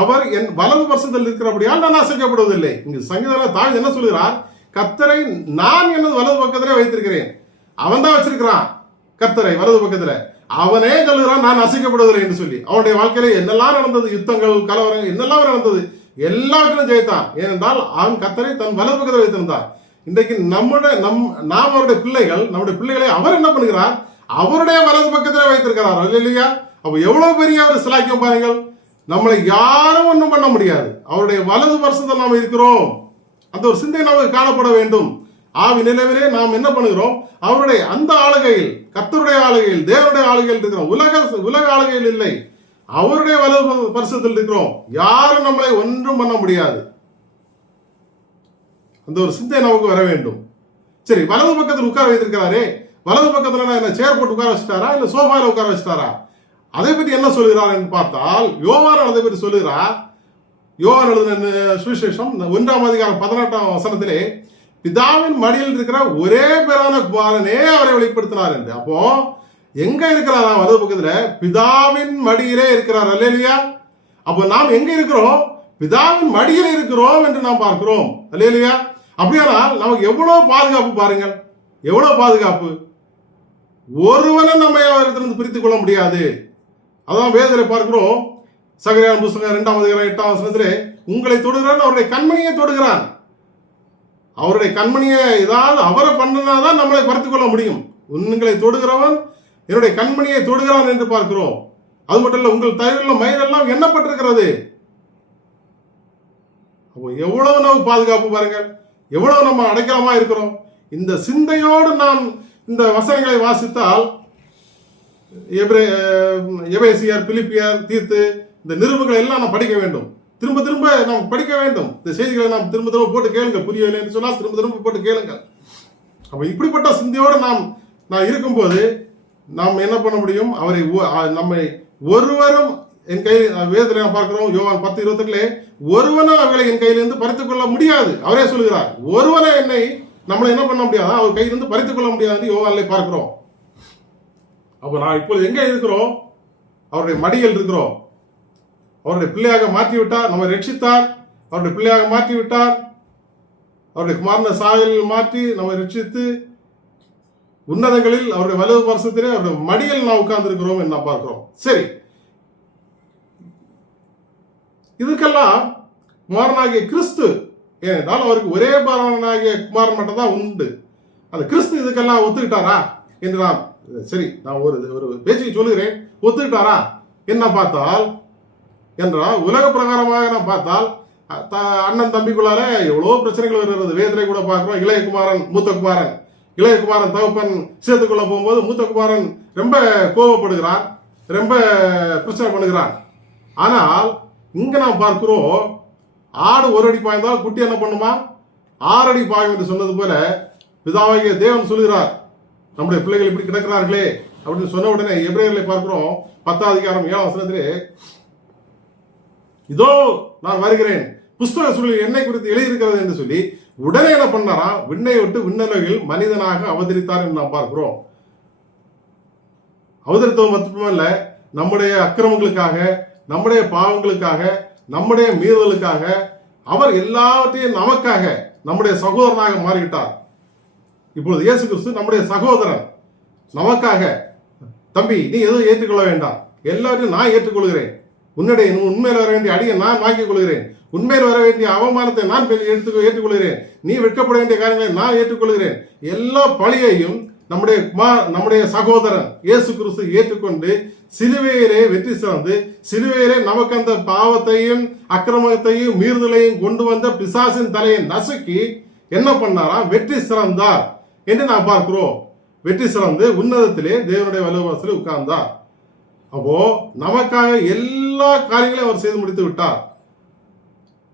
அவர் என் வலது பர்சத்தில் இருக்கிறபடியால் நான் அசைக்கப்படுவதில்லை. இங்கு சங்கீதக்காரன் தாவீது என்ன சொல்கிறார்? கர்த்தரை நான் எனது வலது பக்கத்திலே வைத்திருக்கிறேன். அவன் தான் வச்சிருக்கிறான் கர்த்தரை வலது பக்கத்துல. அவனே சொல்லுகிறான் நான் அசைக்கப்படுவதில்லை என்று சொல்லி. அவனுடைய வாழ்க்கையில என்னெல்லாம் நடந்தது, யுத்தங்கள், கலவரங்கள் என்னெல்லாம் நடந்தது, எல்லாவற்றிலும் ஜெயித்தான். ஏனென்றால் அவன் கர்த்தரை தன் வலது பக்கத்தில் வைத்திருந்தான். இன்றைக்கு நாம் அவருடைய பிள்ளைகள், நம்முடைய பிள்ளைகளை அவர் என்ன பண்ணுகிறார்? அவருடைய வலது பக்கத்தில் வைத்திருக்கிறார் இல்லையா? அப்ப எவ்வளவு பெரிய ஒரு சிலாக்கியம் பாருங்கள். நம்மளை யாரும் ஒன்றும் பண்ண முடியாது. அவருடைய வலது வருஷத்தில் நாம் இருக்கிறோம். அந்த ஒரு சிந்தை நமக்கு காணப்பட வேண்டும். ஆவி நிலைவிலே நாம் என்ன பண்ணுகிறோம்? அவருடைய அந்த ஆளுகையில், கர்த்தருடைய ஆளுகையில், தேவனுடைய ஆளுகையில் இருக்கிறோம். உலக ஆளுகையில் இல்லை, அவருடைய வலது வருஷத்தில் இருக்கிறோம். யாரும் நம்மளை ஒன்றும் பண்ண முடியாது. அந்த ஒரு சிந்தை நமக்கு வர வேண்டும். சரி, வலது பக்கத்தில் உட்கார வைத்திருக்கிறாரே, வலது பக்கத்துல என்ன சேர் போட்டு உட்கார வச்சுட்டாரா, இல்ல சோஃபால உட்கார வச்சுட்டாரா? அதை பற்றி என்ன சொல்கிறார் என்று பார்த்தால், யோவான் அதை பற்றி சொல்லுகிறார். யோவான் எழுதின சுவிசேஷம் 1ஆம் அதிகாரம் 18ஆம் வசனத்திலே, பிதாவின் மடியில் இருக்கிற ஒரே பேரான குமாரனே அவரை வெளிப்படுத்தினார் என்று. அப்போ எங்க இருக்கிறாரா? வலது பக்கத்துல பிதாவின் மடியிலே இருக்கிறார். அல்லேலூயா. அப்போ நாம் எங்க இருக்கிறோம்? பிதாவின் மடியில் இருக்கிறோம் என்று நாம் பார்க்கிறோம். அல்லேலூயா. அப்படியானால் நமக்கு எவ்வளவு பாதுகாப்பு பாருங்கள், எவ்வளவு பாதுகாப்பு. ஒருவனை நம்ம அவரிடத்திலிருந்து பிரித்துக் கொள்ள முடியாது. அதான் வேதனை பார்க்கிறோம். சகரியாவின் புத்தகம் 2ஆம் அதிகாரம் 8ஆம் வசனத்திலே, உங்களை தொடுகிறான், அவருடைய கண்மணியை தொடுகிறான். அவருடைய கண்மணியை ஏதாவது அவரை பண்ணினாதான் நம்மளை பறித்துக் கொள்ள முடியும். உங்களை தொடுகிறவன் என்னுடைய கண்மணியை தொடுகிறான் என்று பார்க்கிறோம். அது மட்டும் இல்ல, உங்கள் தயிரில் மயிரெல்லாம் எண்ணப்பட்டிருக்கிறது. எவ்வளவு நம்ம பாதுகாப்பு பாருங்கள், எவ்வளவு நம்ம அடைக்கலமா இருக்கிறோம். இந்த சிந்தையோடு நாம் இந்த வசனங்களை வாசித்தால், எபேசியர், பிலிப்பியர், தீத்து, இந்த நிருபங்களை எல்லாம் நாம் படிக்க வேண்டும். திரும்ப திரும்ப நாம் படிக்க வேண்டும். இந்த செய்திகளை நாம் திரும்ப திரும்ப போட்டு கேளுங்க. புரியவில்லை என்று சொன்னால் திரும்ப திரும்ப போட்டு கேளுங்க. அப்ப இப்படிப்பட்ட சிந்தையோடு நாம் இருக்கும்போது நாம் என்ன பண்ண முடியும்? அவரை நம்மை ஒருவரும் என் கையில், வேதனை பார்க்கிறோம் யோவான் 10:28, ஒருவனும் அவர்களை என் கையிலிருந்து பறித்துக் கொள்ள முடியாது. அவரே சொல்லுகிறார், ஒருவனை நம்மளை என்ன பண்ண முடியாது, அவர் கையிலிருந்து பறித்துக் கொள்ள முடியாது யோவான்ல பார்க்கிறோம். அப்ப நான் இப்போது எங்க இருக்கிறோம்? அவருடைய மடியில் இருக்கிறோம். அவருடைய பிள்ளையாக மாற்றி விட்டார், நம்மை ரட்சித்தார். அவருடைய பிள்ளையாக மாற்றி விட்டார். அவருடைய குமாரன சாயலில் மாற்றி நம்மை ரட்சித்து உன்னதங்களில் அவருடைய வலது வருஷத்திலே அவருடைய மடியில் நாம் உட்கார்ந்து இருக்கிறோம் என்று நாம் பார்க்கிறோம். சரி, இதுக்கெல்லாம் குமாரனாகிய கிறிஸ்து, ஏனென்றால் அவருக்கு ஒரே பாரனாகிய குமாரன் மட்டும் தான் உண்டு. அந்த கிறிஸ்து இதுக்கெல்லாம் ஒத்துக்கிட்டாரா என்று நாம் சரி, நான் ஒரு பேச்சுக்கு சொல்லுகிறேன், ஒத்துக்கிட்டாரா என்ன பார்த்தால் என்றால், உலக பிரகாரமாக நான் பார்த்தால் அண்ணன் தம்பிக்குள்ளார எவ்வளோ பிரச்சனைகள் வருகிறது. வேதனை கூட பார்க்கிறோம். இளையகுமாரன் இளையகுமாரன் தகப்பன் சேர்த்துக்கொள்ள போகும்போது மூத்த குமாரன் ரொம்ப கோபப்படுகிறான், ரொம்ப பிரச்சனை பண்ணுகிறான். ஆனால் இங்க நாம் பார்க்கிறோம், ஆடு ஒரு அடி பாய்ந்தால் குட்டி என்ன பண்ணுமா? 6 அடி பாயும் என்று சொன்னது போல பிதாவாகிய தேவன் சொல்கிறார், நம்முடைய பிள்ளைகள் இப்படி கிடக்கிறார்களே அப்படின்னு சொன்ன உடனே எபிரேயர்களை பார்க்கிறோம் 10ஆம் அதிகாரம் 7ஆம் வசனத்திலே, இதோ நான் வருகிறேன், புஸ்தக சூழலில் என்னை குறித்து எழுதியிருக்கிறது என்று சொல்லி உடனே என்ன பண்ணாரா? விண்ணை விட்டு விண்ணுலகில் மனிதனாக அவதரித்தார் என்று நாம் பார்க்கிறோம். அவதரித்தது மட்டுமல்ல, நம்முடைய அக்கிரமங்களுக்காக, நம்முடைய பாவங்களுக்காக, நம்முடைய மீறுதலுக்காக அவர் எல்லாவற்றையும் நமக்காக நம்முடைய சகோதரனாக மாறிவிட்டார். இப்பொழுது இயேசு கிறிஸ்து நம்முடைய சகோதரன். நமக்காக, தம்பி நீ எதுவும் ஏற்றுக்கொள்ள வேண்டாம், எல்லாத்தையும் நான் ஏற்றுக்கொள்கிறேன், உன்னுடைய உண்மையில் வர வேண்டிய அடியை நான் வாங்கிக் கொள்கிறேன், உண்மையில் வர வேண்டிய அவமானத்தை நான் ஏற்றுக்கொள்கிறேன், நீ வெட்கப்பட வேண்டிய காரியங்களை நான் ஏற்றுக்கொள்கிறேன். எல்லா பழியையும் நம்முடைய சகோதரன் இயேசு கிறிஸ்து ஏற்றுக்கொண்டு சிலுவையிலே வெற்றி சிறந்து, சிலுவையிலே நமக்கு அந்த பாவத்தையும் அக்கிரமத்தையும் மீறுதலையும் கொண்டு வந்த பிசாசின் தலையை நசுக்கி என்ன பண்ணாரா? வெற்றி சிறந்தார் என்று நாம் பார்க்கிறோம். வெற்றி சிறந்து உன்னதத்திலே தேவனுடைய வலதுபார்சலில் உட்கார்ந்தார். அப்போ நமக்காக எல்லா காரியங்களையும் அவர் செய்து முடித்து விட்டார்.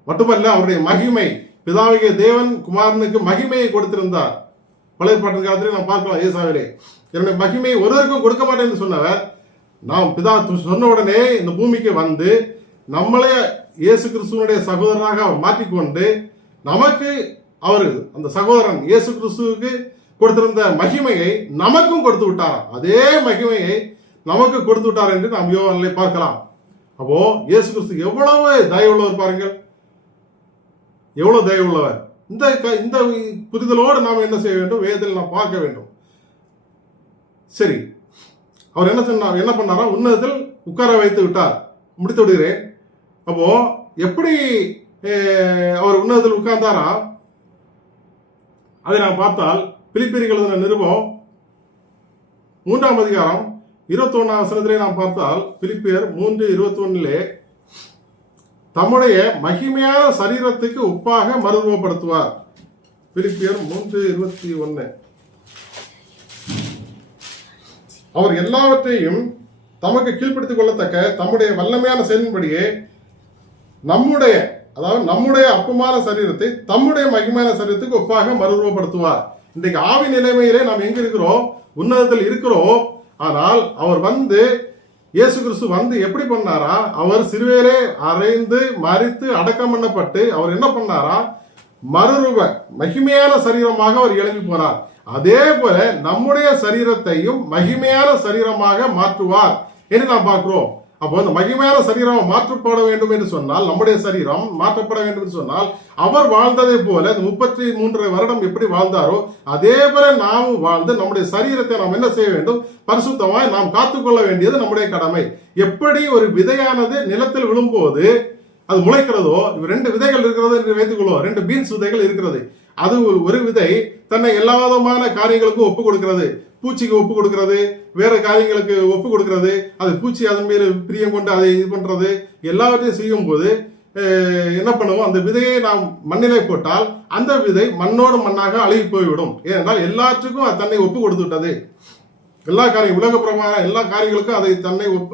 மட்டுமல்ல, அவருடைய மகிமை, பிதாவாகிய தேவன் குமாரனுக்கு மகிமையை கொடுத்திருந்தார். பழைய பாட்டின் காலத்திலே நாம் பார்க்கலாம், ஏசாவிலே என்னுடைய மகிமையை ஒருவருக்கும் கொடுக்க மாட்டேன் என்று சொன்னவர், நாம் பிதா சொன்ன உடனே இந்த பூமிக்கு வந்து நம்மளே இயேசு கிறிஸ்துவனுடைய சகோதரனாக அவர் மாற்றிக்கொண்டு நமக்கு அவர் அந்த சகோதரன் இயேசு கிறிஸ்துவுக்கு கொடுத்திருந்த மகிமையை நமக்கும் கொடுத்து விட்டார். அதே மகிமையை நமக்கு கொடுத்து விட்டார் என்று நாம் யோவானிலே பார்க்கலாம். அப்போ இயேசு கிறிஸ்து எவ்வளவு தயவுள்ளவர் பாருங்கள், எவ்வளவு தயவுள்ளவர். இந்த புரிதலோடு நாம் என்ன செய்ய வேண்டும்? வேதத்தில் நாம் பார்க்க வேண்டும். சரி, அவர் என்ன பண்ணாரா? உன்னதத்தில் உட்கார வைத்து விட்டார். முடித்து விடுகிறேன். அப்போ எப்படி அவர் உன்னதத்தில் உட்கார்ந்தாரா? அதை நாம் பார்த்தால் பிலிப்பியருக்கு எழுதின நிருபம் 3ஆம் அதிகாரம் 21ஆம் வசனத்திலே நாம் பார்த்தால், பிலிப்பியர் 3:21 தம்முடைய மகிமையான சரீரத்துக்கு ஒப்பாக மறுரூபப்படுத்துவார். பிலிப்பியர் 3:21 அவர் எல்லாவற்றையும் தமக்கு கீழ்ப்படுத்திக் கொள்ளத்தக்க தம்முடைய வல்லமையான செயலின்படியே நம்முடைய அப்பமான சரீரத்தை தம்முடைய மகிமையான சரீரத்துக்கு ஒப்பாக மறுரூபப்படுத்துவார். இன்றைக்கு ஆவி நிலைமையிலே நாம் எங்க இருக்கிறோம்? உன்னதத்தில் இருக்கிறோம். ஆனால் அவர் இயேசு கிறிஸ்து எப்படி பண்ணாரா? அவர் சிலுவையிலே அறைந்து மரித்து அடக்கம் பண்ணப்பட்டு அவர் என்ன பண்ணாரா? மறுரூப மகிமையான சரீரமாக அவர் எழுப்பி போனார். அதே போல நம்முடைய சரீரத்தையும் மகிமையான சரீரமாக மாற்றுவார் என்று நாம் பார்க்கிறோம். அப்போ அந்த மகிமையான சரீரம் மாற்றப்பட வேண்டும் என்று சொன்னால், நம்முடைய சரீரம் மாற்றப்பட வேண்டும் என்று சொன்னால், அவர் வாழ்ந்ததை போல 33 வருடம் எப்படி வாழ்ந்தாரோ அதே போல நாம் வாழ்ந்து நம்முடைய சரீரத்தை நாம் என்ன செய்ய வேண்டும்? பரிசுத்தமாய் நாம் காத்துக்கொள்ள வேண்டியது நம்முடைய கடமை. எப்படி ஒரு விதையானது நிலத்தில் விழும்போது அது முளைக்கிறதோ, 2 விதைகள் இருக்கிறது என்று வைத்துக் கொள்வோம், 2 பீன்ஸ் விதைகள் இருக்கிறது. அது ஒரு விதை தன்னை எல்லா விதமான காரியங்களுக்கும் ஒப்பு கொடுக்கிறது. பூச்சிக்கு ஒப்பு கொடுக்கிறது, வேற காரியங்களுக்கு ஒப்பு கொடுக்கிறது. அது பூச்சி அதன் மேல பிரியம் கொண்டு அதை இது பண்றது, எல்லாவற்றையும் செய்யும் போது என்ன பண்ணுவோம்? அந்த விதையை நாம் மண்ணிலே போட்டால் அந்த விதை மண்ணோடு மண்ணாக அழுகி போய்விடும். ஏனென்றால் எல்லாற்றுக்கும் அது தன்னை ஒப்பு கொடுத்து விட்டது. எல்லா காரியம் உலகப்புறமான எல்லா காரியங்களுக்கும் அதை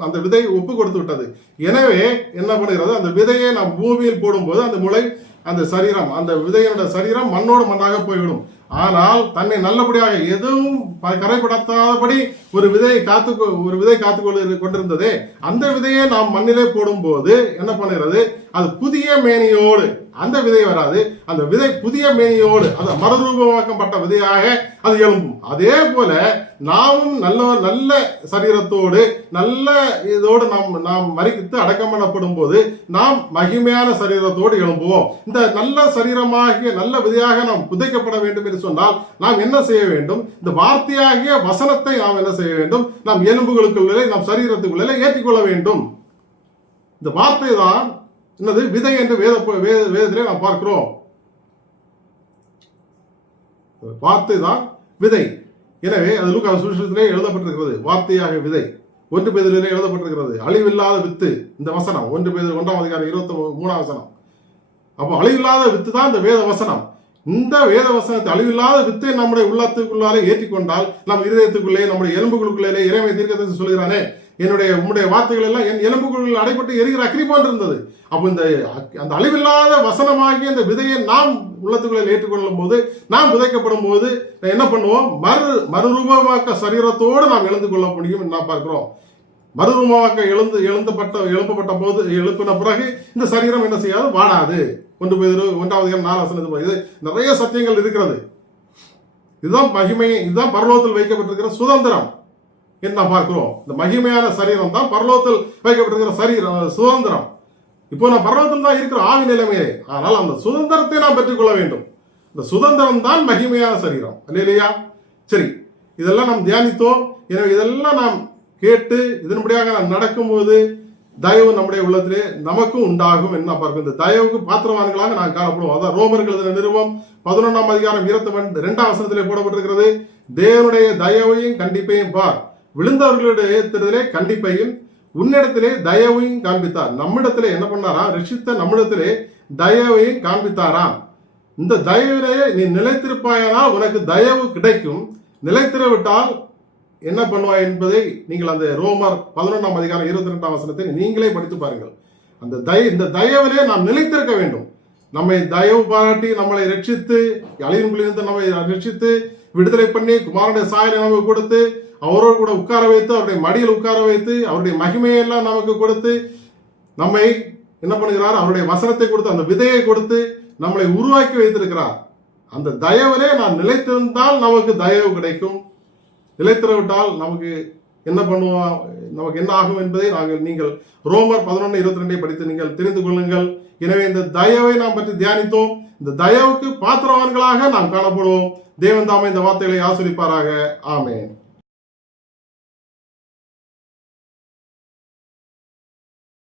அந்த விதை ஒப்பு கொடுத்து விட்டது. எனவே என்ன பண்ணுகிறது? அந்த விதையை நாம் பூமியில் போடும்போது அந்த முளை, அந்த சரீரம், அந்த விதையோட சரீரம் மண்ணோடு மண்ணாக போய்விடும். ஆனால் தன்னை நல்லபடியாக எதுவும் கரைப்படுத்தாதபடி ஒரு விதை காத்து கொண்டிருந்ததே, அந்த விதையை நாம் மண்ணிலே போடும்போது என்ன பண்ணுகிறது? அது புதிய மேனியோடு, அந்த விதை வராது, அந்த விதை புதிய மேனியோடு அது மறுரூபமாக்கப்பட்ட விதையாக அது எழும்பும். அதே போல நாமும் நல்ல சரீரத்தோடு நல்ல இதோடு நாம் மரித்து அடக்கம் பண்ணப்படும் போது நாம் மகிமையான சரீரத்தோடு எழும்புவோம். இந்த நல்ல சரீரமாகிய நல்ல விதையாக நாம் புதைக்கப்பட வேண்டும் என்று சொன்னால் நாம் என்ன செய்ய வேண்டும்? இந்த வார்த்தையாகிய வசனத்தை நாம் என்ன செய்ய வேண்டும்? நாம் எலும்புகளுக்குள்ளே, நாம் சரீரத்துக்குள்ளே ஏற்றிக்கொள்ள வேண்டும். இந்த வார்த்தை தான் என்னது? விதை என்று வேதத்திலே நாம் பார்க்கிறோம். வார்த்தை தான் விதை. எனவே அது லூக்கா சுவிசேஷத்திலே எழுதப்பட்டிருக்கிறது. வார்த்தையாக விதை 1 பேதுருவிலே எழுதப்பட்டிருக்கிறது. அழிவில்லாத வித்து இந்த வசனம் 1 பேதுரு 1:23 வசனம். அப்போ அழிவில்லாத வித்து தான் இந்த வேத வசனம். இந்த வேத வசனத்தை அழிவில்லாத வித்தை நம்முடைய உள்ளத்துக்குள்ளாலே ஏற்றிக்கொண்டால் நம் இருதயத்துக்குள்ளே நம்முடைய எலும்புகளுக்குள்ளே இறைமை தீர்க்கதரிசி சொல்கிறானே, உம்முடைய வார்த்தைகள் எல்லாம் என் எலும்புகளில் அடைபட்டு எரிகிற அக்னி போன்று இருந்தது. அப்போ அந்த அழிவில்லாத வசனமாகிய இந்த விதையை நாம் உள்ளத்துக்குள்ளே ஏற்றுக்கொள்ளும் போது, நாம் விதைக்கப்படும் போது என்ன பண்ணுவோம்? மறுரூபமாக்க சரீரத்தோடு நாம் எழுந்து கொள்ள முடியும். நாம் பார்க்கிறோம், மறுரூபமாக்க எழுப்பப்பட்ட போது, எழுப்பின பிறகு இந்த சரீரம் என்ன செய்யாது? வாடாது. 1 பேதுரு 1:4 இது நிறைய சத்தியங்கள் இருக்கிறது. இதுதான் மகிமை, இதுதான் பரலோகத்தில் வைக்கப்பட்டிருக்கிற சுதந்திரம் என்ன பார்க்கிறோம். இந்த மகிமையான சரீரம் தான் பரலோகத்தில் வைக்கப்பட்டிருக்கிற சுதந்திரம். இப்போ நான் பரலோகத்தில் தான் இருக்கிற ஆவி நிலைமையே. ஆனால் அந்த சுதந்திரத்தை நாம் பெற்றுக்கொள்ள வேண்டும். இந்த சுதந்திரம் தான் மகிமையான சரீரம், இல்லையா? சரி, இதெல்லாம் நாம் தியானித்தோம். எனவே இதெல்லாம் நாம் கேட்டு இதன்படியாக நாம் நடக்கும்போது தயவு நம்முடைய உள்ளத்திலே நமக்கும் உண்டாகும். என்ன பார்க்கும்? இந்த தயவுக்கு பாத்திரவான்களாக நாம் காணப்படுவோம். அதான் ரோமர்கள் எழுதின நிருபம் 11:22 போடப்பட்டிருக்கிறது. தேவனுடைய தயவையும் கண்டிப்பையும் பார், விழுந்தவர்களுடைய கண்டிப்பையும் உன்னிடத்திலே தயவையும் காண்பித்தார். நம்மிடத்திலே என்ன பண்ணாராம்? ரட்சித்த நம்மிடத்திலே தயவையும் காண்பித்தாராம். இந்த தயவிலேயே நீ நிலைத்திருப்பாயானால் உனக்கு தயவு கிடைக்கும். நிலைத்திரவிட்டால் என்ன பண்ணுவாய் என்பதை நீங்கள் அந்த ரோமர் 11:22 நீங்களே படித்து பாருங்கள். இந்த தயவிலே நாம் நிலைத்திருக்க வேண்டும். நம்மை தயவு பாராட்டி நம்மளை ரட்சித்து அழிவுகளிலிருந்து நம்மை ரட்சித்து விடுதலை பண்ணி குமாரனுடைய சாயலை நமக்கு கொடுத்து அவரோடு கூட உட்கார வைத்து அவருடைய மடியில் உட்கார வைத்து அவருடைய மகிமையெல்லாம் நமக்கு கொடுத்து நம்மை என்ன பண்ணுகிறார்? அவருடைய வசனத்தை கொடுத்து அந்த விதையை கொடுத்து நம்மளை உருவாக்கி வைத்திருக்கிறார். அந்த தயவிலே நாம் நிலைத்திருந்தால் நமக்கு தயவு கிடைக்கும். நிலைத்திரவிட்டால் நமக்கு என்ன பண்ணுவோம், நமக்கு என்ன ஆகும் என்பதை நீங்கள் ரோமர் 11:22 படித்து நீங்கள் தெரிந்து கொள்ளுங்கள். எனவே இந்த தயவை நாம் பற்றி தியானித்தோம். இந்த தயவுக்கு பாத்திரவான்களாக நாம் காணப்படுவோம். தேவன் தாமே இந்த வார்த்தைகளை ஆசீர்வதிப்பாராக. ஆமென்.